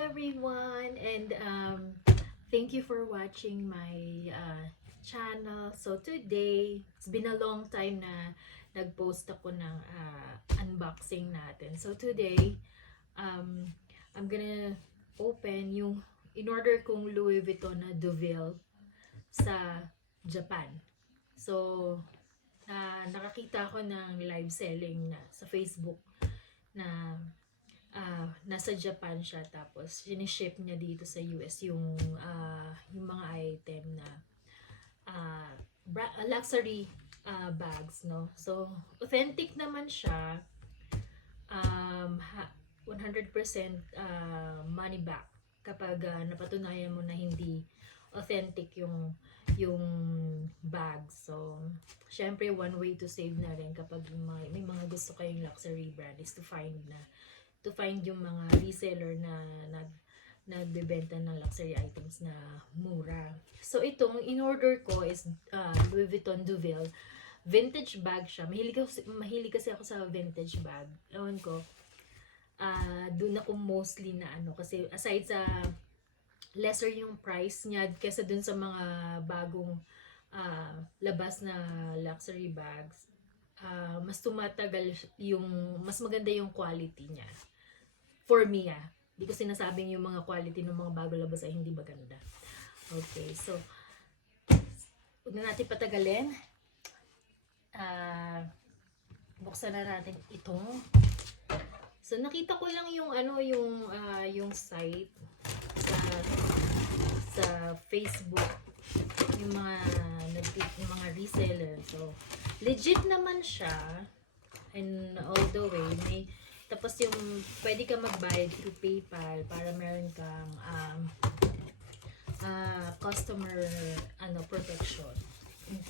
everyone, and thank you for watching my channel. So today, it's been a long time na nag-post ako ng unboxing natin. So today, um, I'm gonna open yung in-order kong Louis Vuitton na Deauville sa Japan. So, nakakita ako ng live selling na sa Facebook na nasa Japan siya, tapos siniship niya dito sa US yung mga item na luxury bags, no? So authentic naman siya, 100% money back kapag napatunayan mo na hindi authentic yung bag. So syempre, one way to save na rin kapag may mga gusto kayong luxury brand is to find yung mga reseller na nagbebenta ng luxury items na mura. So itong in-order ko is Louis Vuitton Deauville. Vintage bag siya. Mahilig kasi ako sa vintage bag. Ewan ko. Doon ako mostly na kasi aside sa lesser yung price niya kaysa dun sa mga bagong labas na luxury bags, mas tumatagal mas maganda yung quality niya. For me, hindi ko sinasabing yung mga quality ng mga bago labas ay hindi maganda. Okay, so huwag na natin patagalin. Buksan na natin itong. So nakita ko lang yung site sa Facebook, yung mga reseller. So legit naman siya, and all the way tapos yung pwede ka magbayad through PayPal para meron kang customer protection in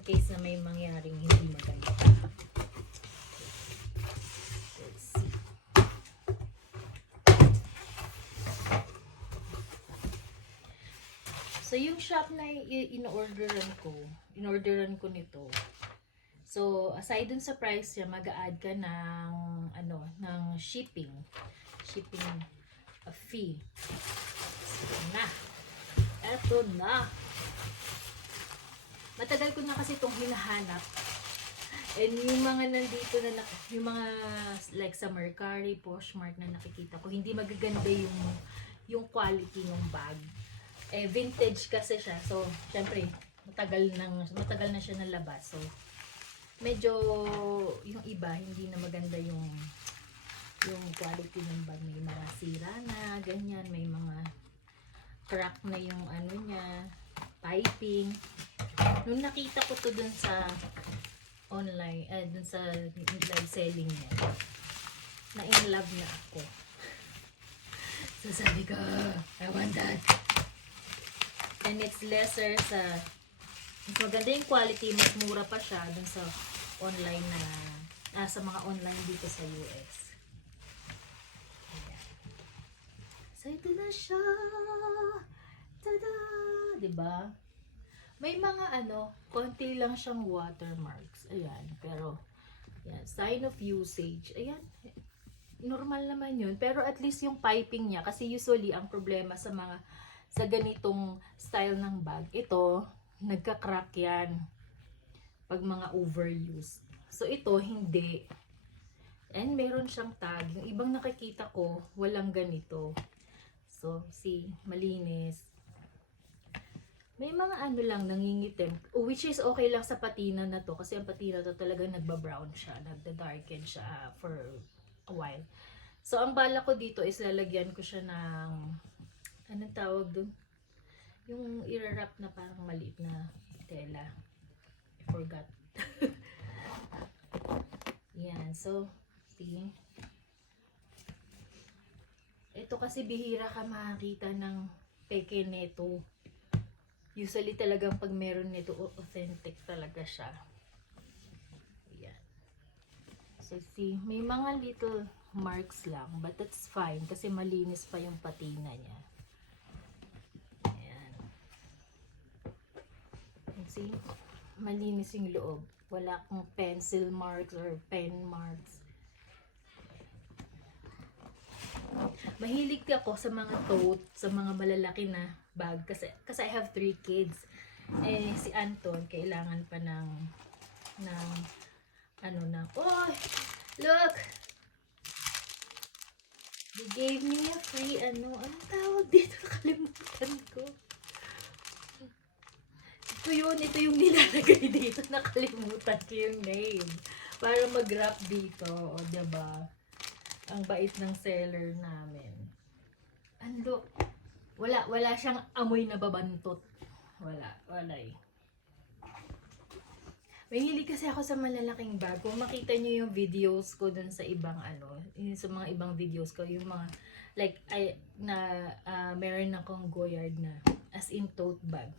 case na may mangyaring hindi maganda. Let's see. So yung shop na in-orderan ko nito. So aside dun sa price niya, mag-a-add ka ng shipping fee. So eto na. Matagal ko na kasi itong hinahanap. And yung mga nandito yung mga like sa Mercari, Poshmark na nakikita ko, hindi magaganda yung quality ng bag. Vintage kasi siya. So syempre, matagal na siya nalabas. So medyo yung iba hindi na maganda yung quality ng bag. May mga sira na ganyan, may mga crack na yung niya, piping. Nung nakita ko to dun sa online, dun sa live selling niya, na in love na ako. So sabi ko, I want that. And it's lesser mas maganda yung quality, mas mura pa siya dun sa online sa mga online dito sa US. Ayan. So ito na siya. Tada! Diba? May mga konti lang siyang watermarks. Ayan. Pero, yan, sign of usage. Ayan. Normal naman yun. Pero at least yung piping niya, kasi usually ang problema sa ganitong style ng bag, ito, nagka-crack yan pag mga overuse. So ito hindi. And meron siyang tag. Yung ibang nakikita ko, walang ganito. So see, malinis. May mga lang nangingitim, which is okay lang sa patina na to, kasi ang patina to talaga nagba-brown siya, nagda-darken siya for a while. So ang bala ko dito is lalagyan ko siya ng anong tawag dun? Yung i-wrap na parang maliit na tela. I forgot. Yan. So, see. Ito kasi bihira ka makakita ng peke neto. Usually talagang pag meron nito, authentic talaga siya. Yan. So, see. May mga little marks lang. But that's fine. Kasi malinis pa yung patina niya. See, malinis yung loob. Wala akong pencil marks or pen marks. Mahilig ako sa mga tote, sa mga malalaki na bag. Kasi I have 3 kids. Eh, si Anton, kailangan pa ng ano na. Oh, look! They gave me a free anong tawag dito? Nakalimutan ko. Ito yung nilalagay dito. Nakalimutan ko yung name. Para mag-wrap dito. O, diba? Ang bait ng seller namin. Ando. Wala siyang amoy na babantot. Wala eh. Mahilig kasi ako sa malalaking bag. Kung makita niyo yung videos ko dun sa ibang yung sa mga ibang videos ko, yung mga like meron akong Goyard na as in tote bag.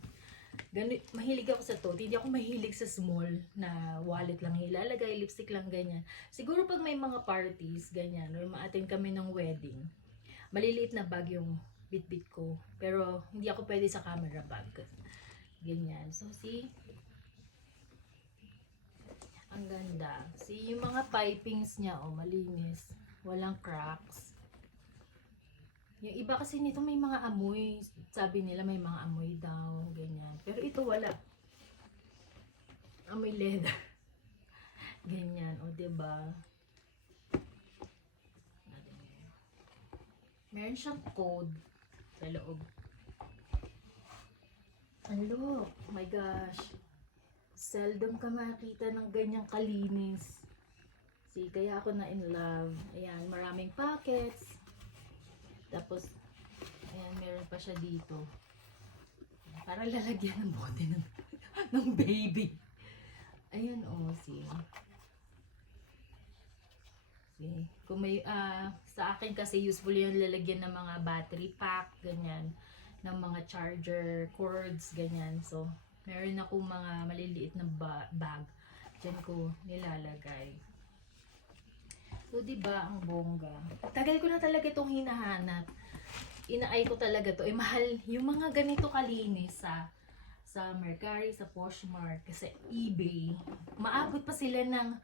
Mahilig ako sa tote. Hindi ako mahilig sa small na wallet lang ilalagay, lipstick lang ganyan. Siguro pag may mga parties ganyan or ma-attend kami ng wedding, maliliit na bag yung bit-bit ko. Pero hindi ako pwede sa camera bag. Ganyan. So see, ang ganda. See, yung mga pipings niya, malinis. Walang cracks. Yung iba kasi nito may mga amoy. Sabi nila may mga amoy daw. Ganyan. Pero ito wala. Amoy leather. Ganyan. O, diba? Meron siyang code sa loob. Look. Oh my gosh. Seldom ka makita ng ganyang kalinis. See, kaya ako na in love. Ayan, maraming pockets. Tapos, ayan, meron pa siya dito. Para lalagyan ng bote ng baby. Ayan, see. See, kung may, sa akin kasi usually yung lalagyan ng mga battery pack, ganyan. Ng mga charger cords, ganyan. So, meron akong mga maliliit na bag. Diyan ko nilalagay. So, diba, ang bongga. Tagal ko na talaga itong hinahanap. Inaay ko talaga to. Mahal yung mga ganito kalinis sa Mercari, sa Poshmark, kasi eBay. Maabot pa sila ng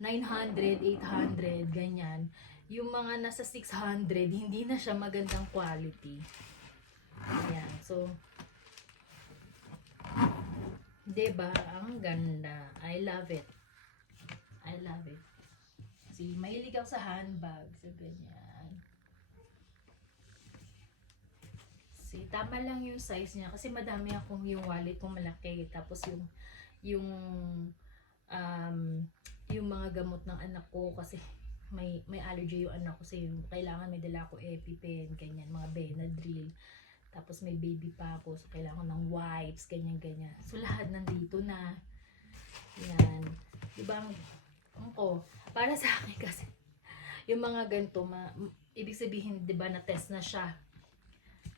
900, 800, ganyan. Yung mga nasa 600, hindi na siya magandang quality. Ayan. So, diba? Ang ganda. I love it. I love it. See, mahilig ako sa handbag. So, ganyan. See, tama lang yung size niya. Kasi madami akong yung wallet kong malaki. Tapos yung mga gamot ng anak ko. Kasi may allergy yung anak ko. So, yung kailangan may dala ko EpiPen, ganyan. Mga Benadryl. Tapos may baby pa ako, so kailangan ng wipes, ganyan-ganyan. So lahat nandito na. Yan. Diba, para sa akin kasi, yung mga ganito, ibig sabihin, diba, na-test na siya.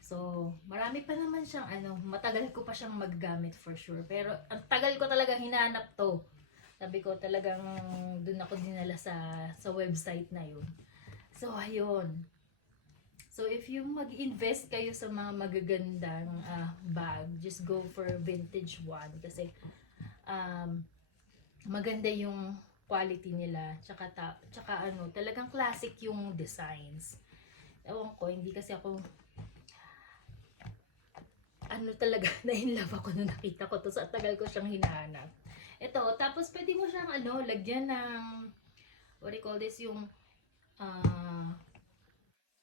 So, marami pa naman siyang, matagal ko pa siyang maggamit for sure. Pero, ang tagal ko talagang hinanap to. Sabi ko, talagang dun ako dinala sa website na yun. So, ayun. So, if you mag-invest kayo sa mga magagandang bag, just go for vintage one. Kasi, maganda yung quality nila. Tsaka talagang classic yung designs. Ewan ko, hindi kasi ako, talaga, na-inlove ako nung nakita ko to. Sa tagal ko siyang hinahanap. Ito, tapos pwede mo siyang, lagyan ng, what do you call this, yung,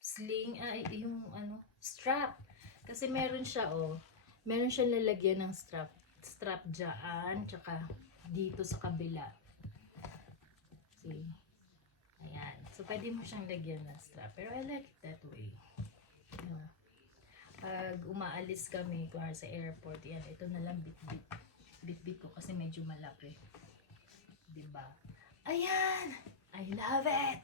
sling, yung strap. Kasi meron siya, meron siyang lalagyan ng strap dyan, tsaka dito sa kabila. See? Ayan. So, pwede mo siyang lagyan ng strap. Pero I like it that way. Pag umaalis kami, kung sa airport, yan, ito na lang bit-bit ko kasi medyo malaki. Diba? Ayan! I love it!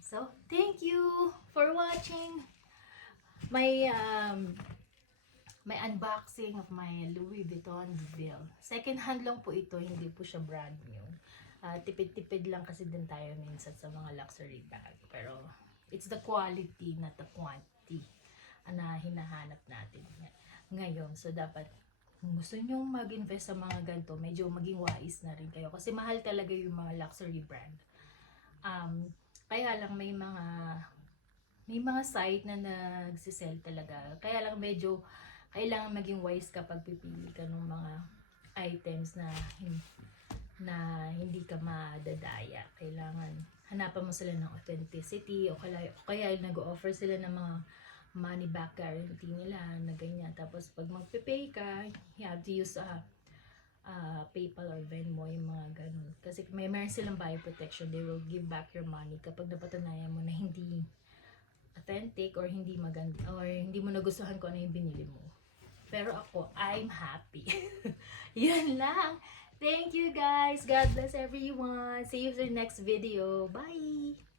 So, thank you for watching my unboxing of my Louis Vuitton Ville. Second hand lang po ito, hindi po siya brand new. Tipid-tipid lang kasi din tayo minsan sa mga luxury bag. Pero, it's the quality, not the quantity na hinahanap natin ngayon. So, dapat, kung gusto nyo mag-invest sa mga ganito, medyo maging wise na rin kayo. Kasi mahal talaga yung mga luxury brand. Kaya lang may mga may mga site na nagsisell talaga. Kaya lang medyo kailangan maging wise kapag pipili ka ng mga items na hindi ka madadaya. Kailangan hanapan mo sila ng authenticity o kaya nag-offer sila ng mga money back guarantee nila na ganyan. Tapos pag magpe-pay ka, you have to use PayPal or Venmo, yung mga ganun. Kasi meron silang buyer protection. They will give back your money kapag napatunayan mo na hindi authentic or hindi maganda or hindi mo nagustuhan kung ano yung binili mo. Pero ako, I'm happy. Yun lang. Thank you guys. God bless everyone. See you in the next video. Bye!